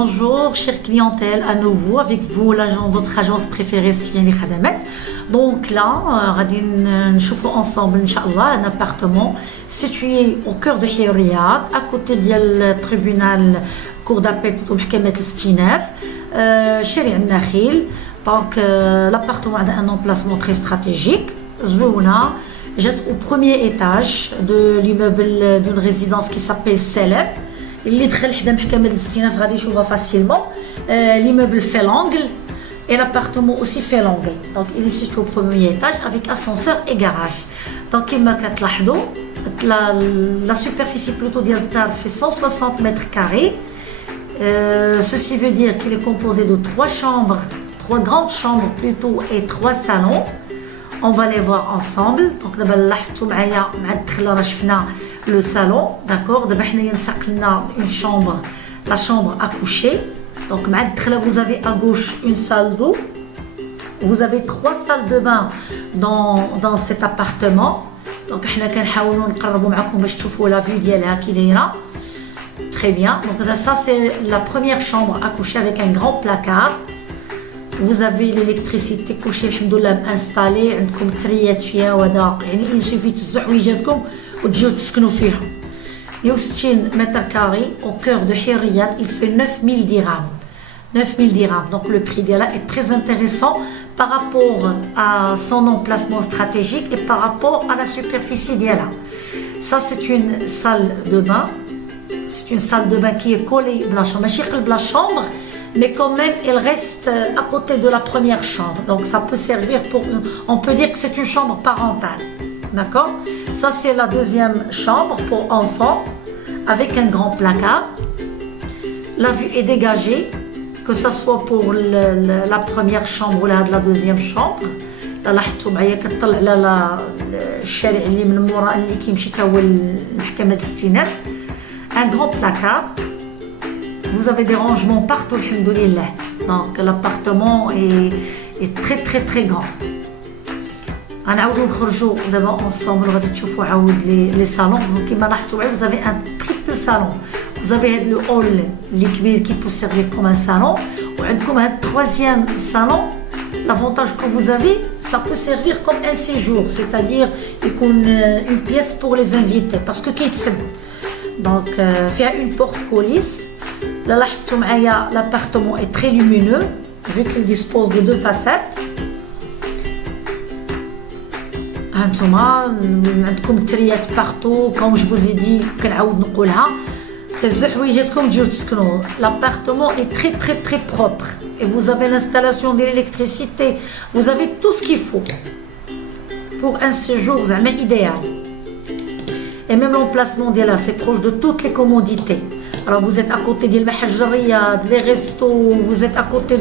bonjour, chère clientèle, à nouveau avec vous, votre agence préférée Siani Khadamat. Donc là, غادي نشوفوا ensemble, Inch'Allah, un appartement situé au cœur de Riyad, à côté du tribunal cour d'appel de محكمة الاستئناف, شارع النخيل. Donc l'appartement a un emplacement très stratégique. زوينة جات au premier étage de l'immeuble d'une résidence qui s'appelle Celeb. اللي دخل حدا محكمة الاستئناف غادي يشوفها facilement. L'immeuble fait l'angle et l'appartement aussi fait l'angle. Donc il est situé au premier étage avec ascenseur et garage. Donc كما كتلاحظوا la superficie plutôt ديال الدار fait 160 mètres carrés. Ceci veut dire qu'il est composé de 3 chambres, 3 grandes chambres plutôt et 3 salons. On va les voir ensemble. Donc دابا لاحظتوا معايا مع الدخله راه شفنا le salon, d'accord. دابا حنايا انتقلنا une chambre, la chambre à coucher. Donc مع الدخله vous avez à gauche une salle d'eau. Vous avez 3 salles de bain dans cet appartement. Donc حنا كنحاولوا نقربوا معكم باش تشوفوا la vue ديالها كي دايره. Très bien. Donc là, ça c'est la première chambre à coucher avec un grand placard. Vous avez l'électricité couchée alhamdoulilah installée. عندكم تريات فيها وهذا يعني il suffit تزعوا حوايجاتكم وتجيو تسكنوا فيها. 160 mètres carrés au cœur de Riyad, il fait 9000 dirhams. 9000 dirhams. Donc le prix d'elle est très intéressant par rapport à son emplacement stratégique et par rapport à la superficie d'elle. Ça c'est une salle de bain. C'est une salle de bain qui est collée à la chambre. La chambre, mais quand même, elle reste à côté de la première chambre. Donc, ça peut servir pour... On peut dire que c'est une chambre parentale. D'accord? Ça, c'est la deuxième chambre pour enfants, avec un grand placard. La vue est dégagée, que ce soit pour la première chambre ou la deuxième chambre. لاحظتوا معايا كتطلع على الشارع اللي من مورا اللي كيمشي حتى هو لمحكمة الاستئناف. Un grand placard. Vous avez des rangements partout, alhamdoulilah. Donc l'appartement est très très très grand. غنعاودو نخرجوا دابا ensemble غادي تشوفوا عاود لي salons. Donc كما لاحظتوا معايا vous avez un triple salon. Vous avez le hall اللي كبير qui peut servir comme un salon. وعندكم هاد troisième salon. L'avantage que vous avez, ça peut servir comme un séjour, c'est-à-dire une pièce pour les invités parce que كيتسد. Donc, il y a une porte coulisse. Là, l'appartement est très lumineux, vu qu'il dispose de 2 façades. عندكم تريات partout, comme je vous ai dit, كنعاود نقولها. L'appartement est très très très propre. Et vous avez l'installation de l'électricité. Vous avez tout ce qu'il faut pour un séjour idéal. Et même l'emplacement d'elle, c'est proche de toutes les commodités. Alors vous êtes à côté de Riyad, les restos, vous êtes à côté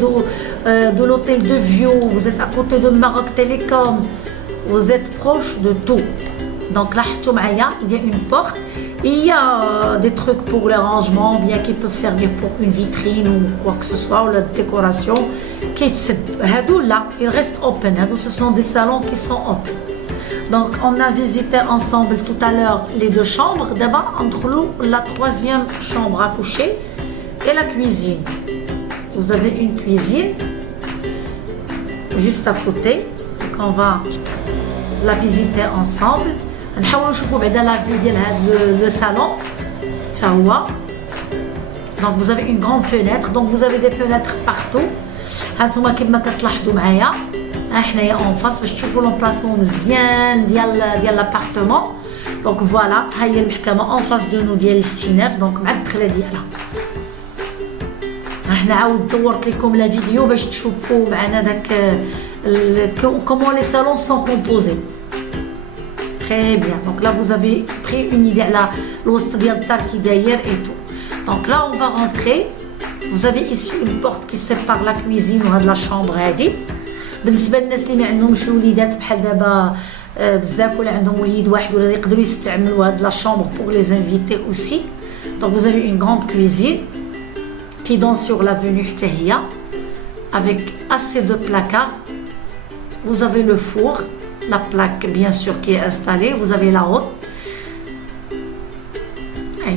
de l'hôtel de Vio, vous êtes à côté de Maroc Télécom, vous êtes proche de tout. Donc là, il y a une porte, et il y a des trucs pour les rangements, bien qui peuvent servir pour une vitrine ou quoi que ce soit, ou la décoration. Là, il reste open. Ce sont des salons qui sont open. Donc, on a visité ensemble tout à l'heure les 2 chambres. D'abord, entre nous, la 3e chambre à coucher et la cuisine. Vous avez une cuisine juste à côté. Donc, on va la visiter ensemble. نحاولوا نشوفوا بعدا la vue ديال le salon. Ça هو. Donc, vous avez une grande fenêtre. Donc, vous avez des fenêtres partout. هانتوما كما كتلاحظوا معايا. حنايا اون فاس باش تشوفوا لومبلاسمون مزيان ديال لابارتمون. دونك فوالا ها هي المحكمه اون فاس دو نو ديال الاستئناف. دونك مع الدخله ديالها حنا عاود دورت لكم لا فيديو باش تشوفوا معنا داك كومون لي سالون سون كومبوزي. Très bien. Donc là vous avez pris une idée على الوسط ديال الدار كي داير اي تو. Donc là on va rentrer. Vous avez ici une porte qui sépare la cuisine وهاد لا شامبر هادي. بالنسبه للناس اللي ما عندهمش وليدات بحال دابا بزاف ولا عندهم وليد واحد ولا يقدروا يستعملوا هاد لا شامبر pour les invités aussi. Donc vous avez une grande cuisine qui donne sur l'avenue حتى هي avec assez de placards. Vous avez le four, la plaque bien sûr qui est installée, vous avez la haute.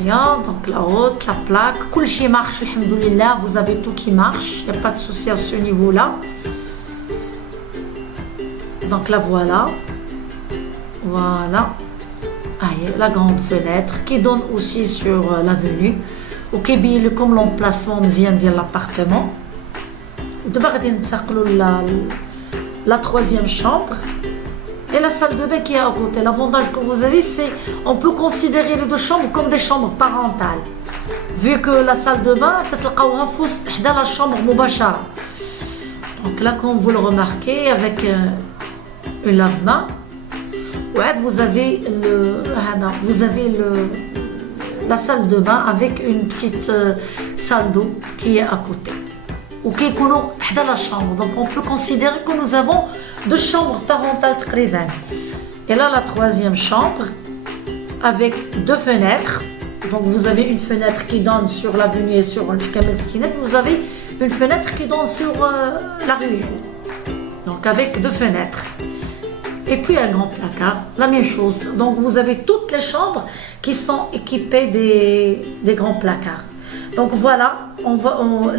donc la haute, la plaque, كل شيء marche, alhamdoulilah, vous avez tout qui marche, il n'y a pas de souci à ce niveau-là. Donc la voilà, la grande fenêtre qui donne aussi sur l'avenue, ou qui est comme l'emplacement de l'appartement. La troisième chambre et la salle de bain qui est à côté. L'avantage que vous avez, c'est on peut considérer les deux chambres comme des chambres parentales. Vu que la salle de bain, c'est la chambre mubashara. Donc là, comme vous le remarquez, avec une lave-main, vous avez la salle de bain avec une petite salle d'eau qui est à côté. Ou qui est dans la chambre. Donc on peut considérer que nous avons deux chambres parentales. Et là, la troisième chambre avec deux fenêtres. Donc vous avez une fenêtre qui donne sur l'avenue et sur le Kamel Stinet. Vous avez une fenêtre qui donne sur la rue. Donc avec deux fenêtres. Et puis un grand placard, la même chose. Donc vous avez toutes les chambres qui sont équipées des grands placards. Donc voilà,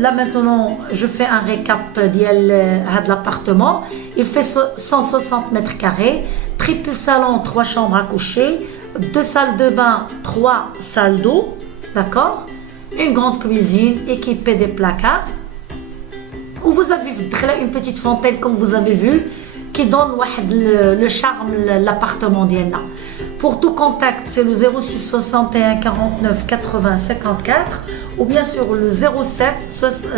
là maintenant je fais un récap de l'appartement. Il fait 160 mètres carrés, triple salon, 3 chambres à coucher, 2 salles de bain, 3 salles d'eau, d'accord? Une grande cuisine équipée des placards. Où vous avez une petite fontaine comme vous avez vu, qui donne le charme de l'appartement d'Yéna. Pour tout contact, c'est le 06 61 49 80 54 ou bien sur le 07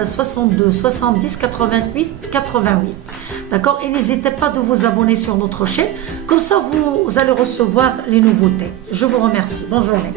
62 70 88 88. D'accord? Et n'hésitez pas de vous abonner sur notre chaîne, comme ça vous allez recevoir les nouveautés. Je vous remercie. Bonne journée.